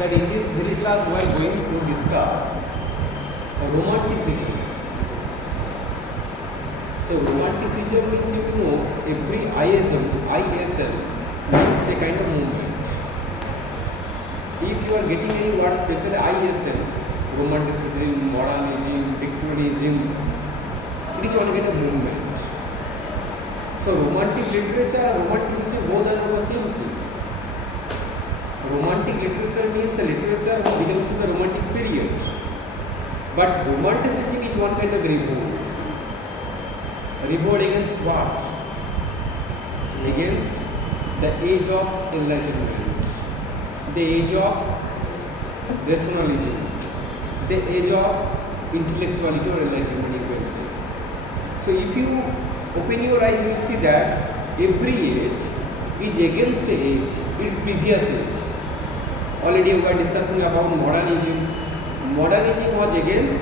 that in this very class we are going to discuss Romanticism. So Romanticism means, you know, every ISL means a kind of movement. If you are getting any word, especially ISL, Romanticism, Modernism, Victorianism, it is one kind of movement. So Romantic literature and Romanticism both are the same thing. Romantic literature means the literature which belongs to the Romantic period. But Romanticism is one kind of revolt. Revolt against what? Against the age of enlightenment, the age of rationalism, the age of intellectuality or enlightenment, you can say. So if you open your eyes, you will see that every age is against age, its previous age. Already we were discussing about modernism. Modernism was against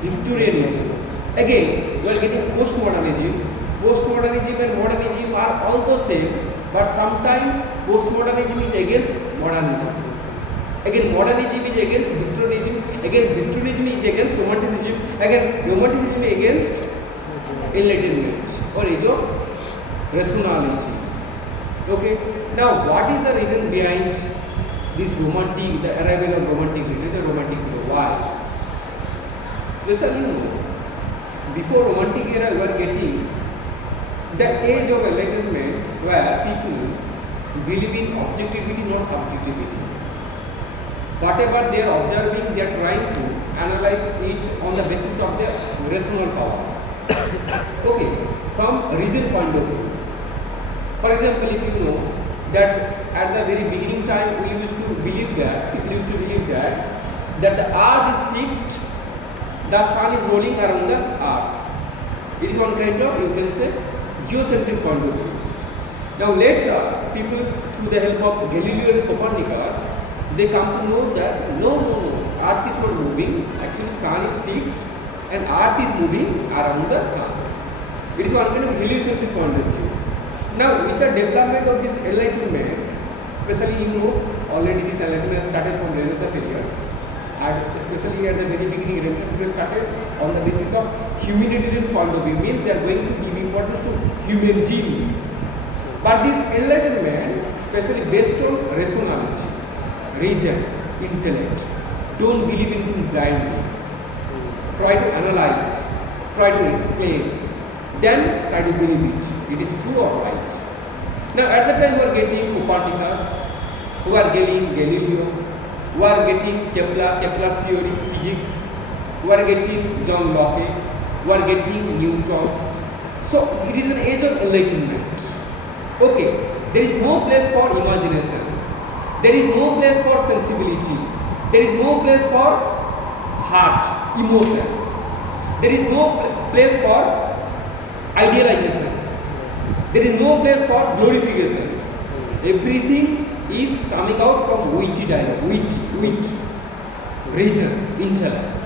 Victorianism. Again, we are getting postmodernism. Postmodernism and modernism are all the same, but sometimes postmodernism is against modernism. Again, modernism is against Victorianism. Again, Victorianism is against Romanticism. Again, Romanticism is against enlightenment or age of rationality. Okay. Now, what is the reason behind this romantic, the arrival of romantic literature, romantic era? Why? Especially, you know, before romantic era, we are getting the age of enlightenment where people believe in objectivity, not subjectivity. Whatever they are observing, they are trying to analyze it on the basis of their rational power. Okay, from reason point of view. For example, if you know that at the very beginning time we used to believe that, people used to believe that the earth is fixed, the sun is rolling around the earth. It is one kind of, you can say, geocentric point of view. Now later, people through the help of Galileo and Copernicus, they come to know that no, earth is not moving, actually sun is fixed and earth is moving around the sun. It is one kind of heliocentric point of view. Now with the development of this enlightenment, especially you know already this enlightenment started from Renaissance period, and especially at the very beginning Renaissance period started on the basis of humanitarian point of view, means they are going to give importance to human gene. But this enlightenment, especially based on rationality, reason, intellect, don't believe in things blindly. Try to analyze, try to explain, then try to believe it. It is true or right. Now at the time we are getting Copernicus, we are getting Galileo, we are getting Kepler's theory, physics, we are getting John Locke, we are getting Newton. So it is an age of enlightenment. Okay, there is no place for imagination, there is no place for sensibility, there is no place for heart, emotion, there is no place for idealization, there is no place for glorification. Everything is coming out from witty dialogue, wit, reason, intellect.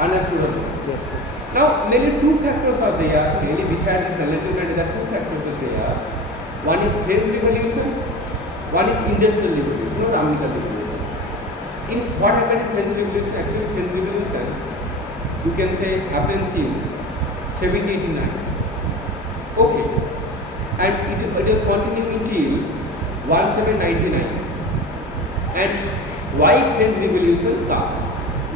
Understood? Yes, sir. Now, mainly two factors are there. Really, besides this enlightenment, there are two factors are there. One is French Revolution, one is Industrial Revolution, not American Revolution. In what happened in French Revolution? Actually, French Revolution, you can say, happens in 1789. Okay, and it was continued until 1799. And why French Revolution comes?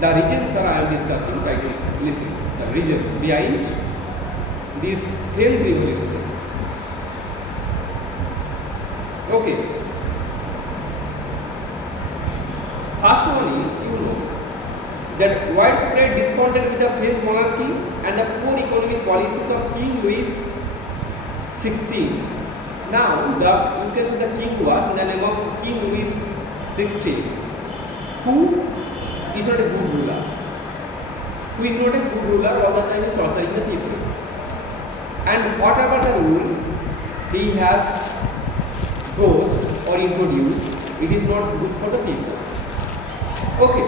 The reasons I am discussing. Try to listen. The reasons behind this French Revolution. Okay. First one is, you know, that widespread discontent with the French monarchy and the poor economic policies of King Louis XVI. Now, you can say the king was in the name of King Louis XVI, who is not a good ruler. Who is not a good ruler, all the time torturing the people. And whatever the rules he has proposed or introduced, it is not good for the people. Okay.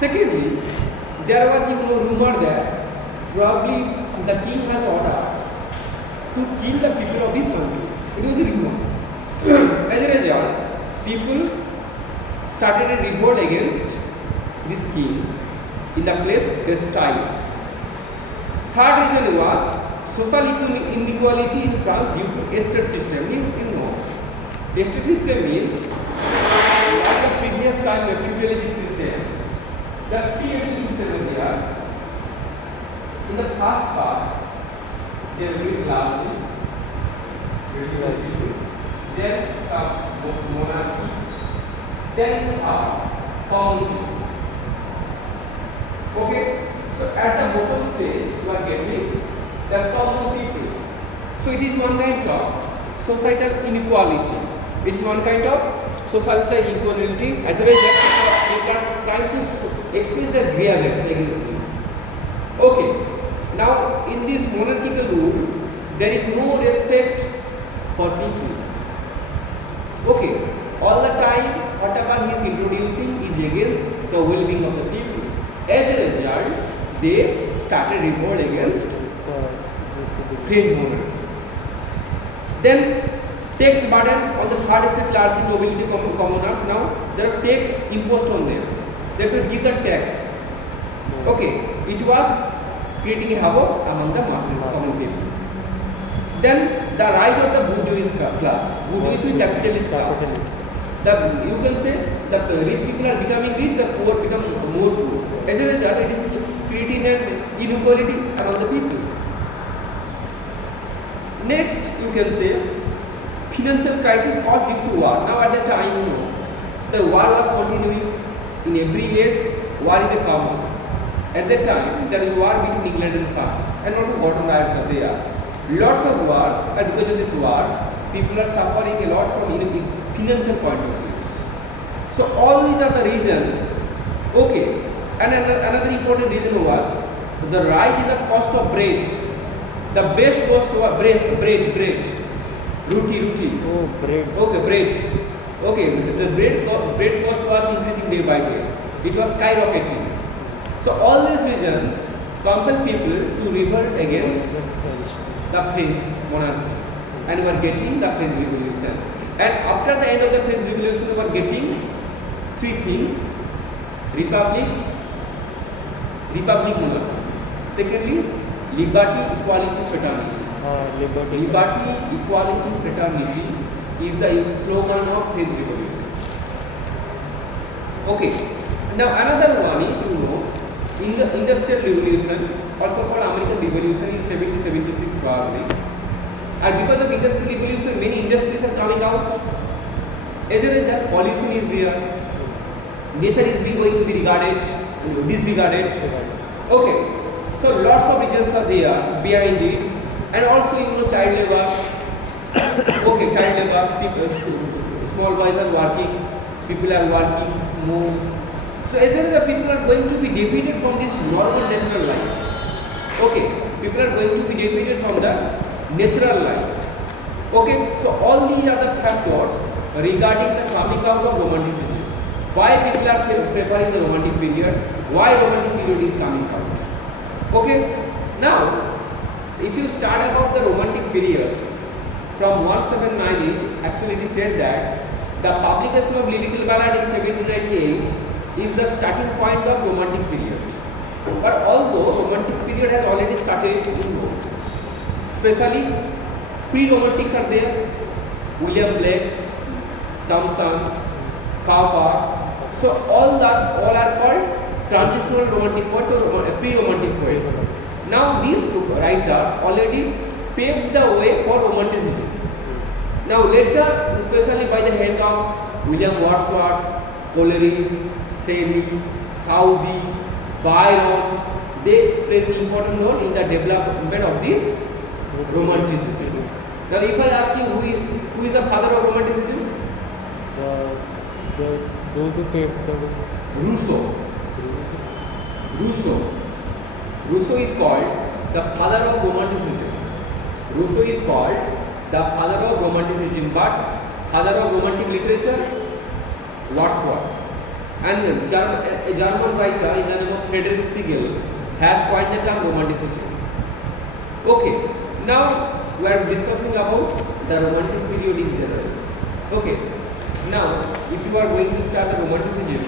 Secondly, there was rumor that probably the king has ordered to kill the people of this country. It was a rumor. As a result, people started a revolt against this king in the place Bastille. Third reason was social inequality in France due to estate system. You know, estate system means like the previous time, the feudalistic system. The three estate system is there. In the first part, they are very large, then some monarchy, then community. Okay, so at the bottom stage, you are getting the common people. So it is one kind of societal inequality. It is one kind of societal inequality as well as you can try to express the grievance against this. Okay, now in this monarchical rule, there is no respect for people. Okay, all the time whatever he is introducing is against the well-being of the people. As a result, they started revolt against French monarchy. Then tax burden on the third estate clergy, nobility, commoners. Now there are tax imposed on them. They have to give the tax. Okay, it was creating havoc among the masses, common people. Then the rise of the bourgeois class, bourgeois capitalist class. You can say the rich people are becoming rich, the poor become more poor. As a result, it is creating an inequality among the people. Next, you can say financial crisis caused due to war. Now, at the time, you know, the war was continuing in every age. War is a common. At that time, there is war between England and France, and also bottom riots are there. Lots of wars, and because of these wars, people are suffering a lot from financial point of view. So all these are the reasons. Okay, and another important reason was the rise in the cost of bread. The best cost was bread. Roti. Oh, bread. Okay, bread. Okay, the bread cost was increasing day by day. It was skyrocketing. So all these reasons compel people to revolt against the French monarchy, and we are getting the French Revolution. And after the end of the French Revolution, we are getting three things: republic monarchy. Secondly, liberty, equality, fraternity. Liberty, equality, fraternity is the slogan of French Revolution. Okay. Now another one is, you know, in the Industrial Revolution, also called American Revolution in 1776 probably. And because of Industrial Revolution, many industries are coming out. As a result, pollution is there. Nature is going to be disregarded. Okay. So lots of reasons are there behind it. And also, you know, child labor. Okay, child labor. People, small boys are working. People are working more. So as a result, people are going to be defeated from this normal natural life. Okay, people are going to be defeated from the natural life. Okay, so all these are the factors regarding the coming out of Romanticism. Why people are preparing the Romantic period? Why Romantic period is coming out? Okay, now if you start about the Romantic period from 1798, actually it is said that the publication of Lyrical Ballad in 1798 is the starting point of Romantic period. But although Romantic period has already started in Rome, especially pre-Romantics are there, William Blake, Thomson, Cowper. So all are called transitional Romantic poets or pre-Romantic poets. Now these writers already paved the way for Romanticism. Now later, especially by the hand of William Wordsworth, Coleridge, Shelley, Southey, Byron, they played an important role in the development of this Romanticism. Now if I ask you who is the father of Romanticism? Those who paved the way. Rousseau is called the father of Romanticism. Rousseau is called the father of Romanticism, but father of Romantic literature, Wordsworth. And a German writer in the name of Friedrich Hegel has coined the term Romanticism. Okay, now we are discussing about the Romantic period in general. Okay, Now, if you are going to start the Romanticism,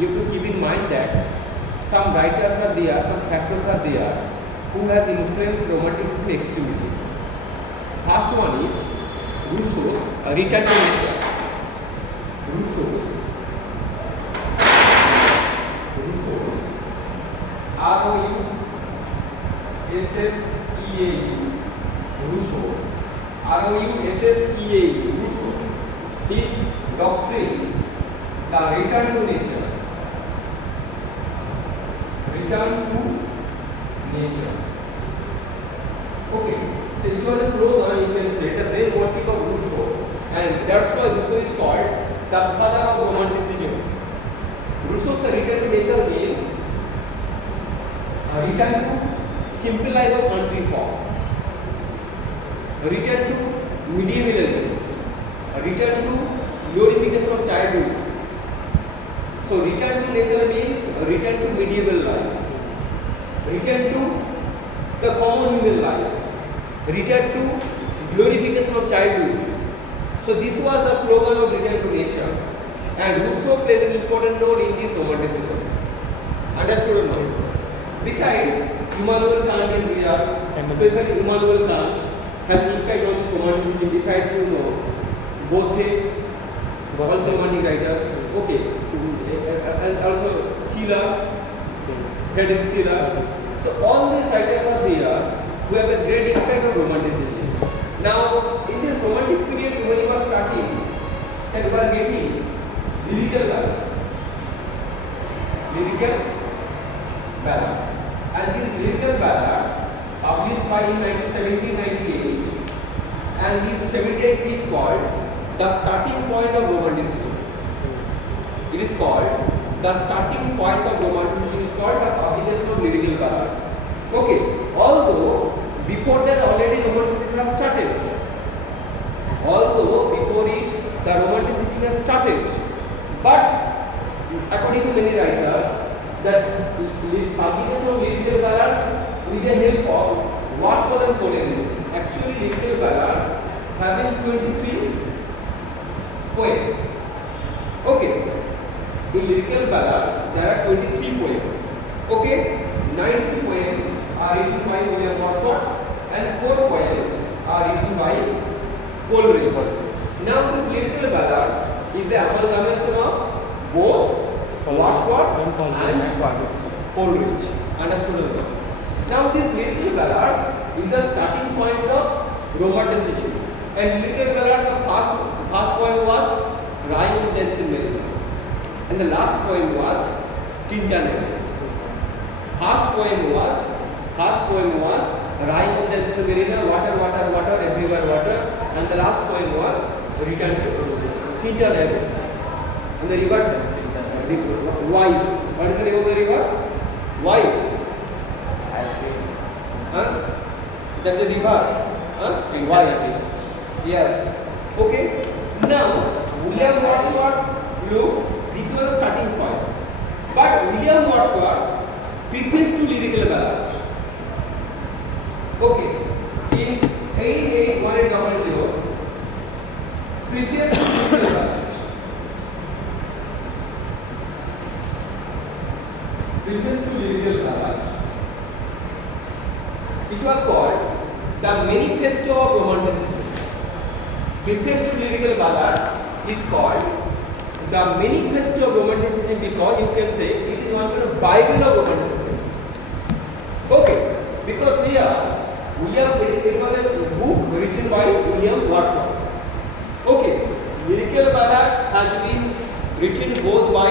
you have to keep in mind that some writers are there, some factors are there who has influenced Romanticism extremely. First one is Rousseau's return to nature. Rousseau's R-O-U-S-S-E-A-U Rousseau R-O-U-S-S-E-A-U Rousseau. His doctrine, the return to nature. Return to nature. Okay, so it was a slogan, you can say, the main motive of Rousseau, and that's why Rousseau is called the father of Romanticism. Rousseau's return to nature means a return to simple life of country form, a return to medievalism, a return to glorification of childhood. So return to nature means a return to medieval life, return to the common human life, return to glorification of childhood. So this was the slogan of return to nature, and Rousseau plays an important role in this Romanticism. Understood or not? Besides, Immanuel Kant is here, especially Immanuel Kant has impact on this Romanticism. Besides, Goethe, also romantic writers, okay, and also Schiller, Friedrich Schiller. So all these writers are there who have a great impact on Romanticism. Now, in this Romantic period, when you are starting, and you are getting lyrical ballads, and these lyrical ballads published by in 1798, and this 78 is called the starting point of Romanticism. It is called the starting point of Romanticism is called the publication of lyrical ballads. Okay, although before that already Romanticism has started. Although before it the Romanticism has started, but according to many writers, that publication of lyrical ballads with the help of Wordsworth and Coleridge. Actually, lyrical ballads having 23 poems. Okay, in lyrical ballads there are 23 poems. Okay, 90 poems are written by William Wordsworth and 4 poems are written by Coleridge. Now this lyrical ballads is the amalgamation of both Wordsworth and Coleridge. Understood? Now this lyrical ballads is the starting point of Romanticism. And lyrical ballads, the first poem was Rhyme of Dancing Melody, and the last poem was Tintanet. First poem was Rhyme of Dancing Melody, water, water, water, everywhere water, and the last poem was Return to Tintanet. And the river, why? What is the name of the river? Why? That's the river. Why it is? Yes. Okay. Now, William Wordsworth, look, this was the starting point. But William Wordsworth preface to lyrical ballads. Okay. In 1800, preface to lyrical ballads. Preface to lyrical ballads. It was called the Manifesto of Romanticism. Preface to lyrical ballad is called the Manifesto of Romanticism because you can say it is one kind of Bible of Romanticism. Okay, because here it was a book written by William Wordsworth. Okay, lyrical ballad has been written both by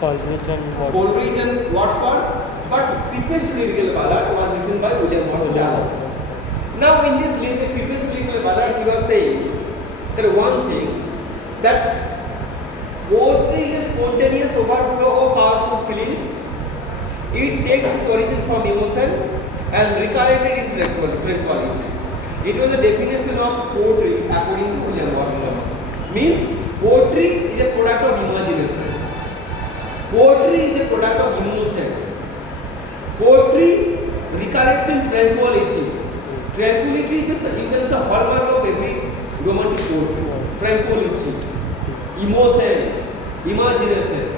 Coleridge and Wordsworth, but preface to lyrical ballad was written by William Wordsworth. Now in this preface to lyrical ballad, he was saying that one thing, that poetry is a spontaneous overflow of powerful feelings. It takes its origin from emotion and recurrent in tranquility. It was a definition of poetry according to William Wordsworth. Means poetry is a product of imagination. Poetry is a product of emotion. Poetry recurrents in tranquility. Tranquility is just, you can say, hallmark of every romantic poetry. Tranquility. emotion, imagination.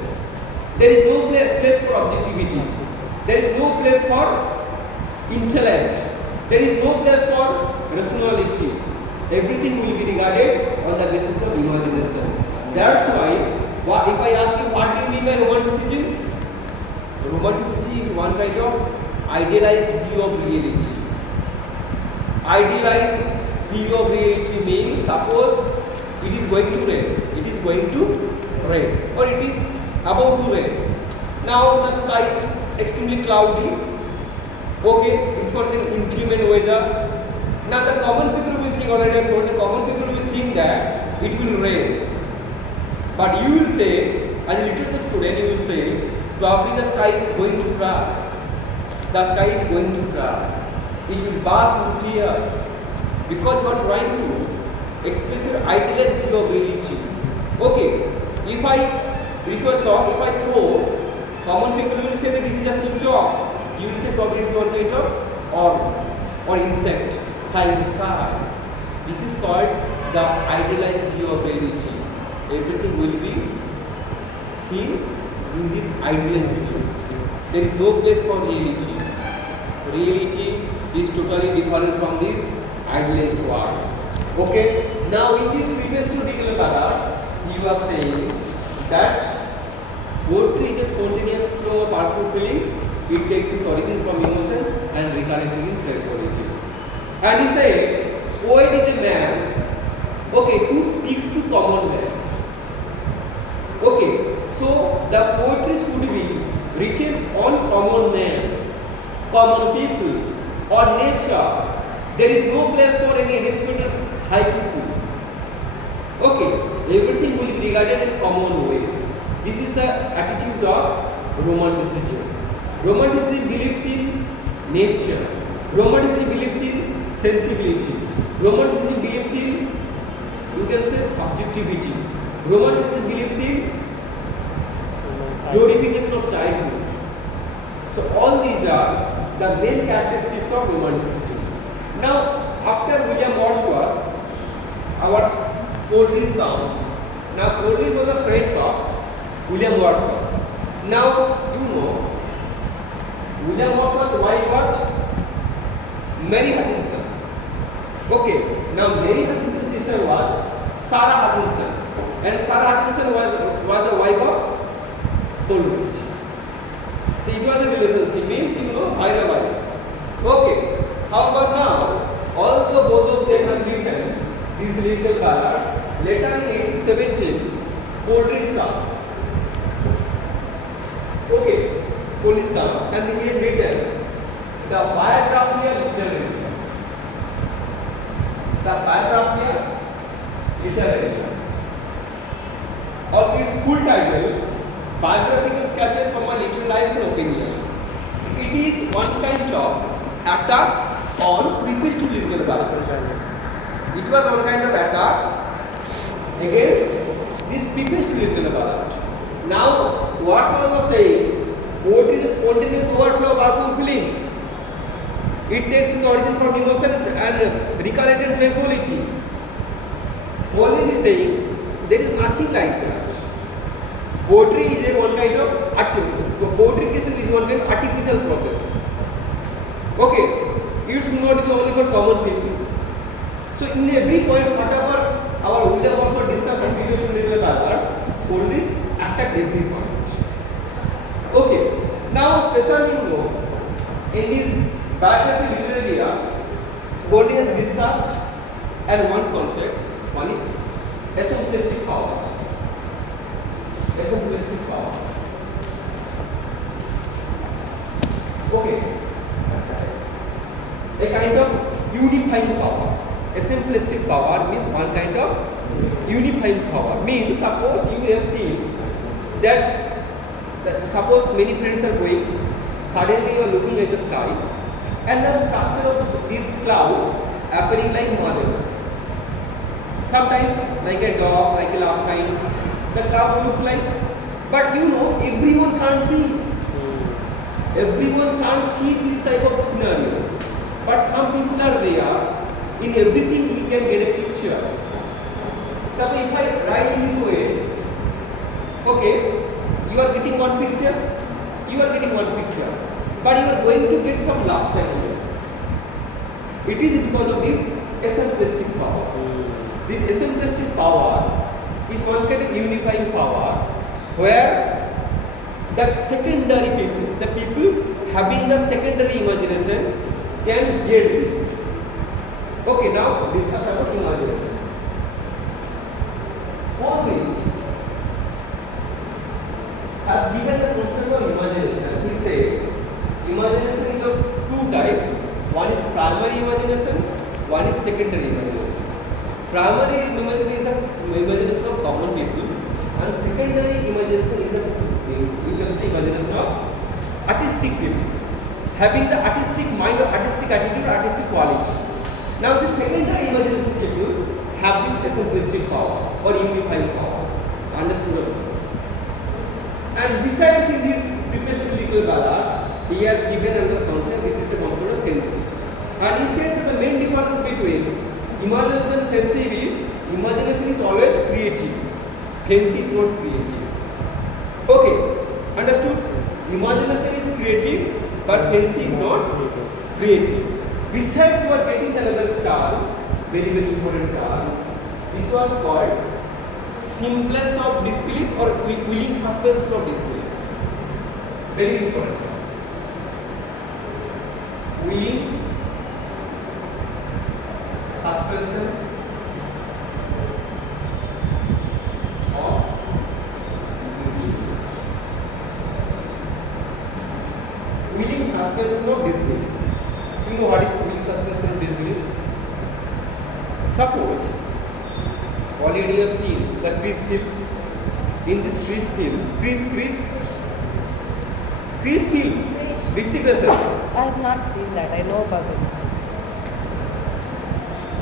There is no place for objectivity. There is no place for intellect. There is no place for rationality. Everything will be regarded on the basis of imagination. That's why, if I ask you what do you mean by romanticism? Romanticism is one kind of idealized view of reality. Idealized view of reality means, suppose it is going to rain. It is going to rain, or it is about to rain. Now the sky is extremely cloudy. Okay, it's for an inclement weather. Now the common people will think, already I told, the common people will think that it will rain. But you will say, as a literature student, you will say, probably the sky is going to cry. The sky is going to cry. It will burst into tears. Because you are trying to express your idealized view of reality. Okay, if I throw, common people will say that this is just a chalk. You will say probably it's one kind of or insect flying in the sky. This is called the idealized view of reality. Everything will be seen in this idealized view. There is no place for reality. Reality is totally different from this idealized world. Okay. Now in this previous two digital colors, you are saying that poetry is a spontaneous flow of artful feelings. It takes its origin from emotion and recurring in tranquility. And he said, poet is a man, okay, who speaks to common man. Okay, so the poetry should be written on common man, common people, or nature. There is no place for any educated high people. Okay, everything will be regarded in common way. This is the attitude of Romanticism. Romanticism believes in nature. Romanticism believes in sensibility. Romanticism believes in, you can say, subjectivity. Romanticism believes in glorification of childhood. So all these are the main characteristics of Romanticism. Now, after William Wordsworth, our poetry comes. Now, poetry was a friend of William Wordsworth. Now, you know, William Wordsworth's wife was Mary Hutchinson. Okay, now Mary Hutchinson's sister was Sarah Hutchinson, and Sarah Hutchinson was the wife of Coleridge. So it was a relationship, means you know, wife. Okay, how about now? Also, both of them have written these lyrical colors. Later in 1817, Coleridge comes. Okay, Coleridge comes, and he has written the Biographia Literaria. The Biographia Literaria. Of its full title, Biographical Sketches from My Literary Lives and Opinions. It is one kind of attack on previous to lyrical ballads. It was one kind of attack against this previous to lyrical ballad. Now, Wordsworth was saying, poetry is a spontaneous overflow of personal feelings. It takes its origin from emotion and recurrent and tranquility. Coleridge is saying, there is nothing like that. Poetry is a one kind of poetry is one kind of artificial process. Okay, it should not be only for common people. So in every point, whatever our William Wordsworth discussed in previous lyrical ballads, Coleridge attacked every point. Okay, now especially you know, in this biography literaria, Coleridge has discussed and one concept, one is essentialistic power. Essentialistic power. Okay, a kind of unifying power. Essentialistic power means one kind of unifying power. Means suppose you have seen that suppose many friends are going, suddenly you are looking at the sky and the structure of these clouds appearing like mother. Sometimes like a dog, like a love sign, the clouds looks like, but you know everyone can't see. Everyone can't see this type of scenario. But some people are there, in everything you can get a picture. So if I write in this way, Okay, you are getting one picture, but you are going to get some love side. It is because of this essentialistic power. This essentialistic power is one kind of unifying power where the secondary people, the people having the secondary imagination can get this. Okay, now discuss about imagination. Horwitz has given the concept of imagination. He said imagination is of two types. One is primary imagination, one is secondary imagination. Primary imagination is the imagination of common people, and secondary imagination is the, you can say, imagination of artistic people, having the artistic mind or artistic attitude or artistic quality. Now the secondary imagination people have this essentialistic power or unifying power. Understood? And besides in this preface to lyrical ballad, he has given another concept. This is the concept of fancy. And he said that the main difference between imagination and fancy is imagination is always creative, fancy is not creative. Okay, understood? Imagination is creative, but fancy is not creative. Besides, you are getting another term, very important term. This was called semblance of disbelief or willing suspension of disbelief. Very important. Willing suspension of disbelief. Willing suspension of disbelief. You know what is willing suspension of disbelief? Suppose already you have seen the Chris film. In this Chris film, Hrithik Roshan. I have not seen that. I know about it.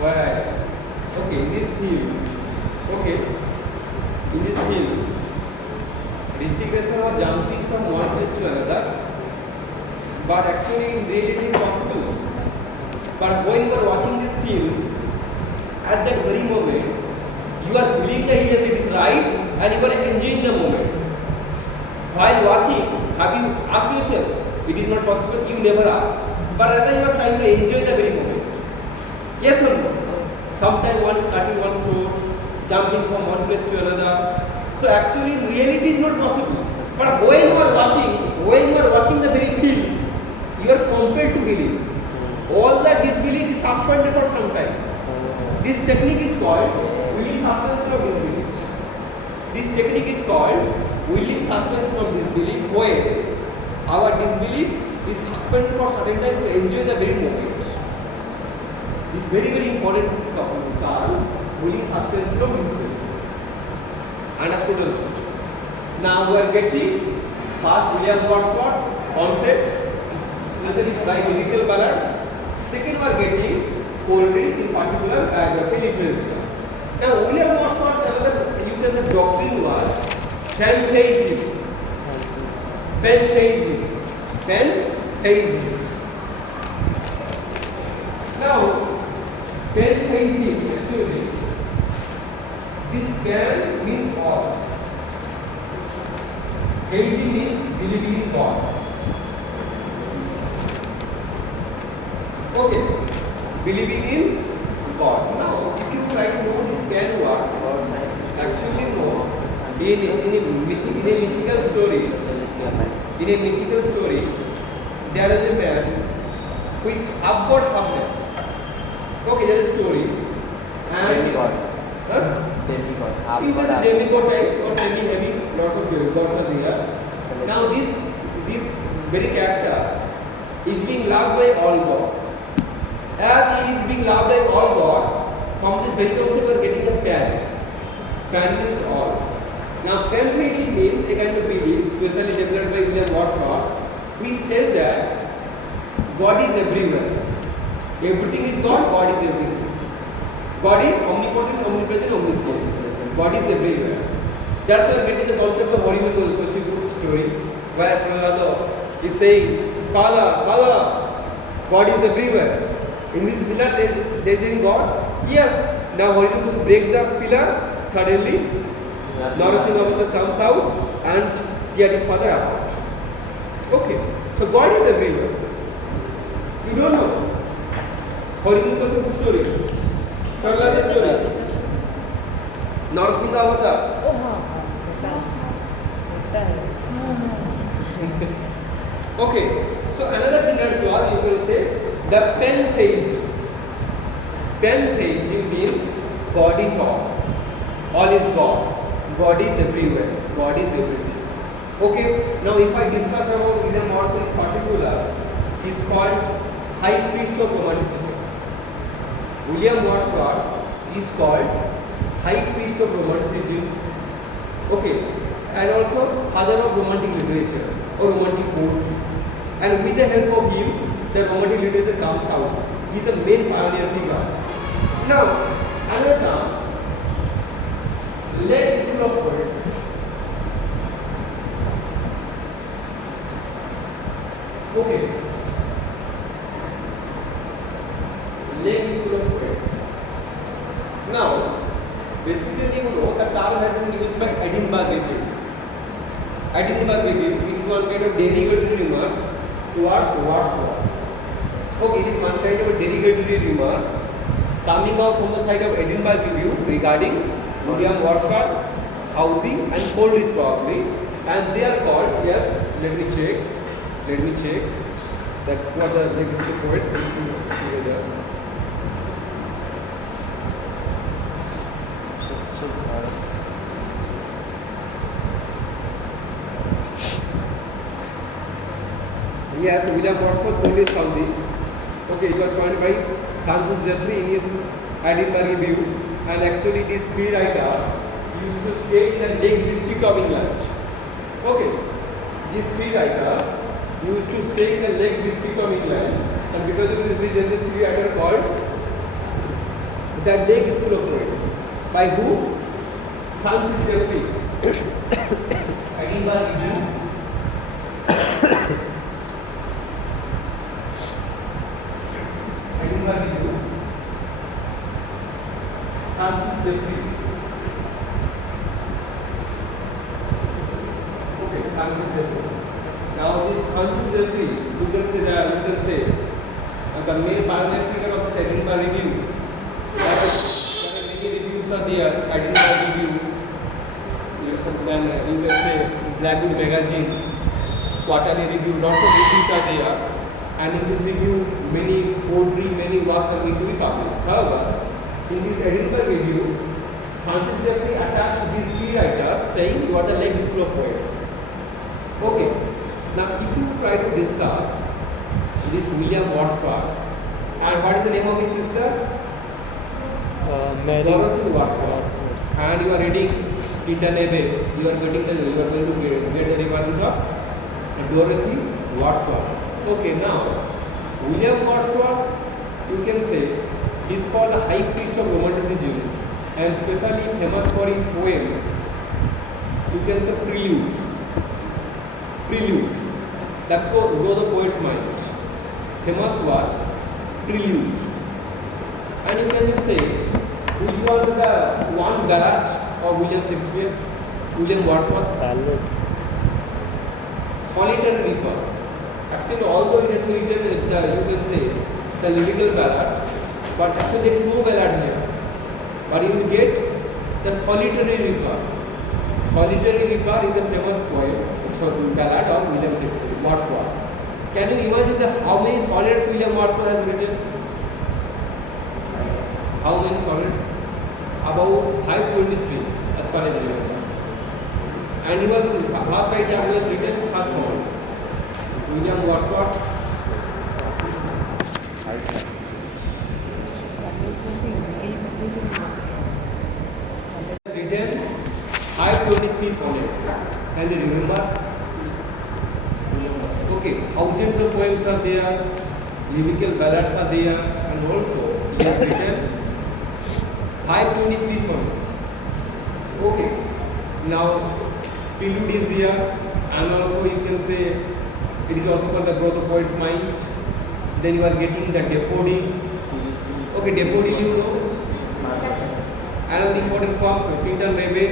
Why? Okay, in this film, Hrithik Roshan was jumping from one place to another, but actually in reality it is possible. But when you are watching this film, at that very moment, you are believing that yes, it is right, and you are enjoying the moment. While watching, have you asked yourself, it is not possible? You never ask. But rather you are trying to enjoy the very moment. Yes or no? Sometimes one is cutting one's throat, jumping from one place to another. So actually in reality it is not possible. But when you are watching the very film, you are compelled to believe. All that disbelief is suspended for some time. This technique is called willing suspension of disbelief. This technique is called willing suspension of disbelief, where our disbelief is suspended for certain time to enjoy the very moment. This very important term, willing suspension of disbelief. Understood? Now we are getting first William Wordsworth concept, especially by lyrical ballads. Second we are getting Coleridge, in particular biography literature. Now William Wordsworth's another, you can say, doctrine was pantheism. Now pantheism, actually, this pan means all. Theism means believing in God. Okay, believing in God. Now, if you try to know this pan word, actually no. In a mythical story, there is a man who is half god, half man. Okay, there is a story. And Demigod. Huh? Demigod. He was a demigod type or having lots of gods are there. Now this very character is being loved by all God. As he is being loved by all God, from this very concept we are getting the pan. Pan means all. Now pantheism means a kind of belief, especially developed by William Wordsworth, which says that God is everywhere. Everything is God, God is everything. God is omnipotent, omnipresent, omniscient. God is everywhere. That's why we are getting the concept of Horimic story, where Prahlada is saying, Father, God is everywhere. In this pillar there is in God. Yes. Now Horimic breaks the pillar, suddenly Narasimha comes out and here is father apart. Okay, so God is everywhere. You don't know. Harinukas's story. Karna's story. Narasimha avatar. Oh, Okay, so another thing that was, you can say the pantheism. Pantheism means God is all is God. God is everywhere. God is everything. Okay, now if I discuss about William Morris in particular, he is called High Priest of Romanticism. William Wordsworth is called High Priest of Romanticism. Okay, and also father of Romantic literature or Romantic poetry. And with the help of him, the Romantic literature comes out. He is a main pioneer figure. Now, another term, late school of poets. Okay. Late school of poets. Now, basically, you know, the term has been used by Edinburgh Review. Edinburgh Review, it is one kind of derogatory remark towards Wordsworth. Okay, it is one kind of a derogatory remark coming out from the side of Edinburgh Review regarding William Wordsworth, Southey and Coleridge probably, and they are called, yes, let me check that what the legacy poets together. Yes, William Wordsworth, Coleridge, Southey. Okay, it was coined by Francis Jeffrey in his Edinburgh Review, and actually these three writers used to stay in the Lake District of England. Okay, these three writers used to stay in the Lake District of England, and because of this reason, the three writers called the Lake School of Poets. By who? Francis Jeffrey. Edinburgh Review. Francis Jeffrey. Okay, Francis Jeffrey. Now this Francis Jeffrey, you can say the main pioneer figure of the Edinburgh Review. There are many reviews are there. Edinburgh Review. Then you can say Blackwood Magazine, Quarterly Review. Lots of reviews are there. And in this review, many poetry, many works are going to be published. However, in this Edinburgh Review, Francis Jeffrey attacked these three writers, saying you are the Lake School of Poets. Okay. Now, if you try to discuss this William Wordsworth, and what is the name of his sister? Dorothy Wordsworth. And you are reading Peter Neve, you are going to get the reference of Dorothy Wordsworth. Okay, now William Wordsworth, you can say, he is called the High Priest of Romanticism, and especially famous for his poem, you can say Prelude. That blow the poet's mind. Famous work, Prelude. And you can say, which was the one ballad of William Shakespeare, William Wordsworth? Ballad. Solitary Reaper. Actually, although it has been written, you can say, the lyrical ballad, but actually there is no ballad here. But you will get the Solitary Reaper. Solitary Reaper is a famous poem, ballad of William Shakespeare, Wordsworth. Can you imagine how many sonnets William Wordsworth has written? How many sonnets? About 523, as far as I remember. And he was last writer who has written such sonnets. William Wordsworth. Written 523 sonnets. Can you remember? Okay, thousands of poems are there, lyrical ballads are there, and also he has written 523 sonnets. Okay, now Prelude is there, and also you can say it is also called the growth of poet's mind. Then you are getting the decoding. Okay, decoding you know. Another important form, Pinton Rebbe,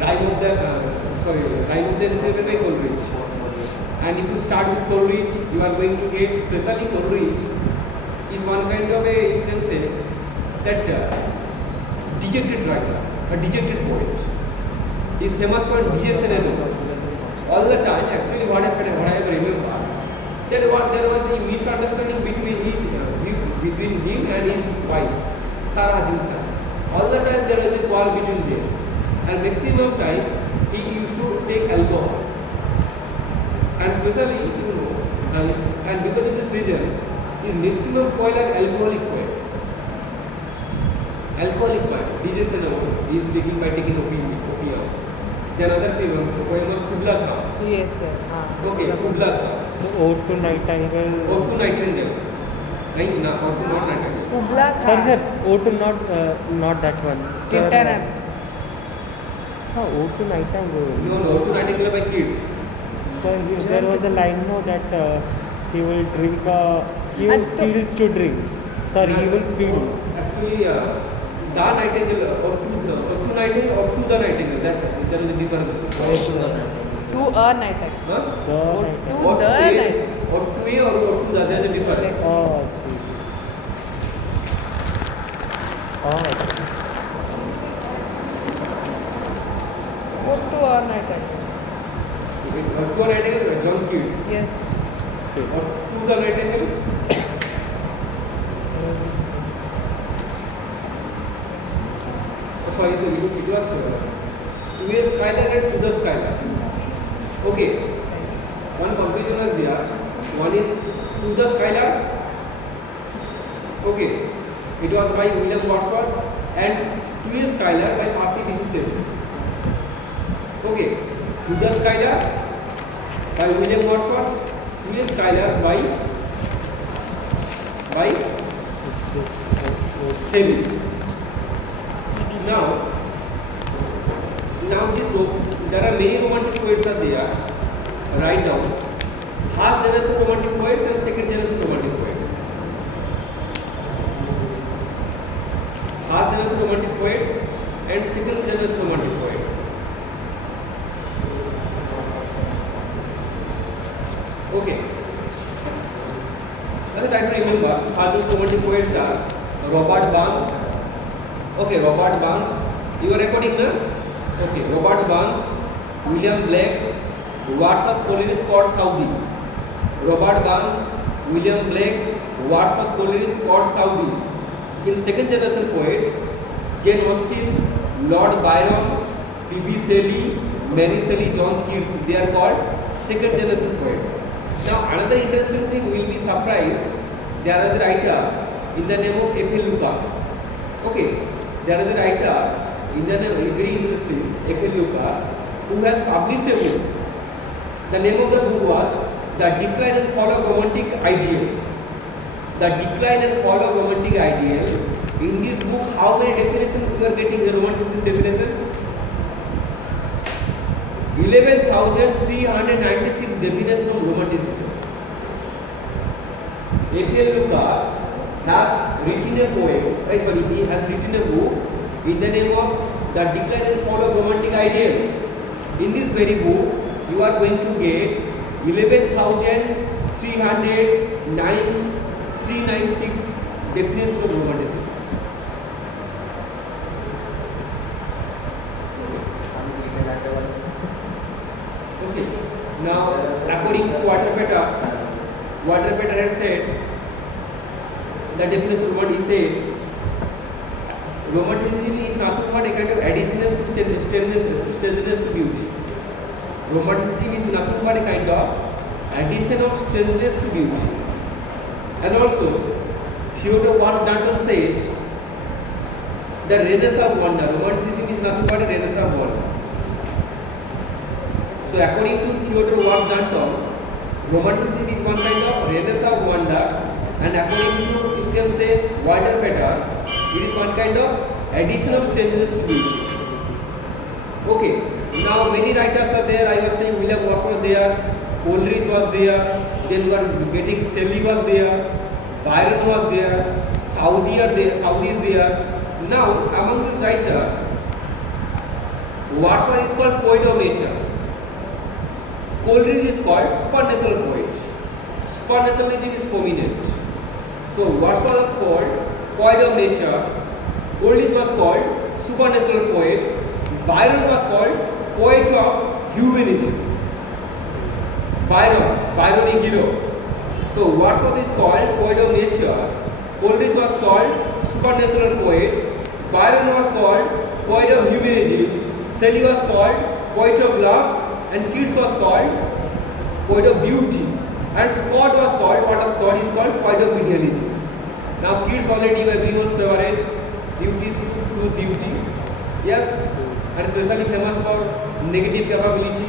rhyme of the is written by Coleridge. And if you start with Coleridge, you are going to get, especially Coleridge is one kind of a, you can say, that dejected writer, a dejected poet. He is famous for dejection and all the time. Actually, what happened, what I remember, there was a misunderstanding between him and his wife, Sarah Hutchinson. All the time there was a quarrel between them, and maximum time he used to take alcohol, and especially and because of this reason, the maximum poet are alcoholic poet. Alcoholic poet, dejection he is taking by taking opium. There are other people, poem was Kubla Khan. Yes, sir. Okay, Kubla Khan. So Ode to Nightingale. Ode to Nightingale. Ode to not Nightingale. Kubla Sorry, Khan. sir. Ode to not that one. Sir, Tintin. Ode to Nightingale. No, Ode to Nightingale by kids. Sir, there was a line no that he will drink. He feels to drink. Sorry, he will feel. Actually, the Nightingale or to Nightingale or to the Nightingale. That there is a difference. To a Nightingale. Huh? The Nightingale. Or the to a Nightingale. or to a or to the. There is a difference. Oh, see. Oh, What to a Nightingale? To a Nightingale, John Keats. Yes. Or to the Nightingale. Sorry, so it was to a skylar and to the skylar. Okay, one comparison was there. One is to the skylar. Okay, it was by William Wordsworth, and to a skylar by Percy Bysshe Shelley. Okay, to the skylar by William Wordsworth, to a skylar by Shelley. Now this there are many romantic poets are there. Write down first generation romantic poets and second generation romantic poets. First generation romantic poets and second generation romantic poets. Okay. Let's try to remember how those romantic poets are. Robert Burns. Okay, Robert Burns. You are recording now? Okay, Robert Burns, William Blake, Wordsworth Coleridge, Scott Southey. Robert Burns, William Blake, Wordsworth Coleridge, Scott Southey. In second generation poet, Jane Austen, Lord Byron, P.B. Shelley, Mary Shelley, John Keats. They are called second generation poets. Now another interesting thing, you will be surprised. There is a writer in the name of F.L. Lucas. Okay, there is a writer in the name, very interesting, F.L. Lucas, who has published a book. The name of the book was The Decline and Fall of Romantic Ideal. The Decline and Fall of Romantic Ideal. In this book, how many definitions you are getting the Romanticism definition? 11,396 definitions of Romanticism. F.L. Lucas has written a poem, he has written a book in the name of The Decline and Fall of Romantic Ideal. In this very book, you are going to get 11,396 definitions of Romanticism. Okay. Now, according to Waterpeter had said, the definition of what he said, Romanticism is nothing but a kind of additional to strangeness to beauty. Romanticism is nothing but a kind of addition of strangeness to beauty. And also, Theodore Danton said, the Renaissance wonder. Romanticism is nothing but a Renaissance wonder. So according to Theodore Danton, Romanticism is one kind of Renaissance wonder, and according to, you can say, Waterpeter, it is one kind of addition of strangeness to beauty. Okay, now many writers are there. I was saying William Wordsworth there, Coleridge was there, then you are getting Shelley was there, Byron was there, Southey is there. Now among this writer, Wordsworth is called poet of nature. Coleridge is called supernatural poet. Supernaturalism is prominent. So Wordsworth was called poet of nature. Coleridge was called supernatural poet. Byron was called poet of humanism. Byron is hero. So Wordsworth is called poet of nature. Coleridge was called supernatural poet. Byron was called poet of humanism. Shelley was called poet of love. And Keats was called poet of beauty. And Scott was called, Scott is called poet of medianism. Now Keats already everyone's favorite. Beauty is truth, beauty. Yes, and especially famous for negative capability,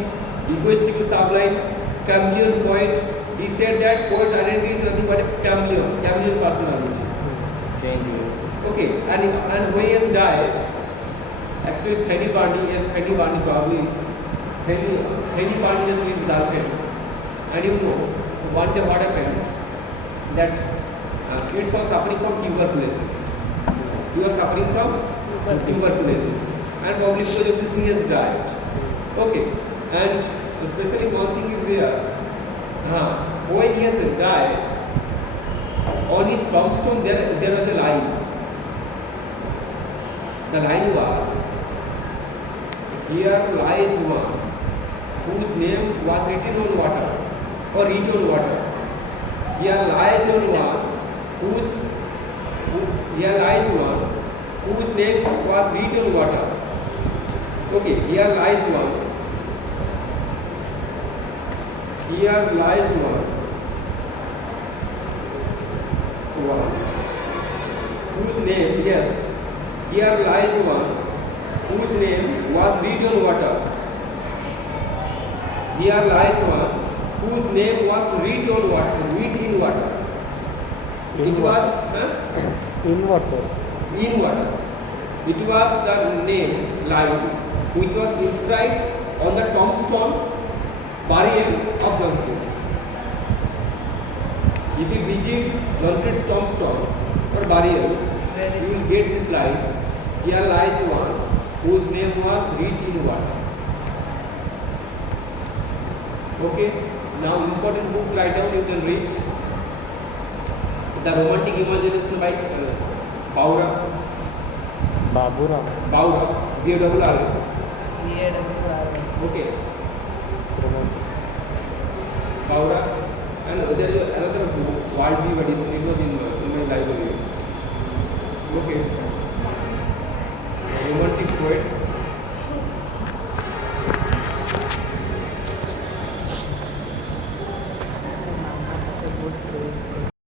egoistic sublime, chameleon poet. He said that poet's identity is nothing but a chameleon personality. Thank you. Okay, and when he has died, actually Fanny Barney probably, Fanny Barney just his girlfriend. And you know, one day what happened, that Keats was suffering from tuberculosis. He was suffering from tuberculosis. And probably because of this he has died. Okay, and especially one thing is there, when he has died, on his tombstone there was a line. The line was, here lies one whose name was written on water, or written on water. Here lies one whose name was written on water. Okay, here lies one whose name, yes, here lies one whose name was written on water. Here lies one whose name was written in water. In It was In water. in water. It was the name line which was inscribed on the tombstone burial of John Keats. If you visit John Keats' tombstone or burial, you will get this line. Here lies one whose name was written in water. Okay. Now important books write down, you can read. The Romantic Imagination by Baura, B-A-R-R. Okay. Baura, and there is another book, Worldly Edition. It was in my library. Okay. Romantic poets.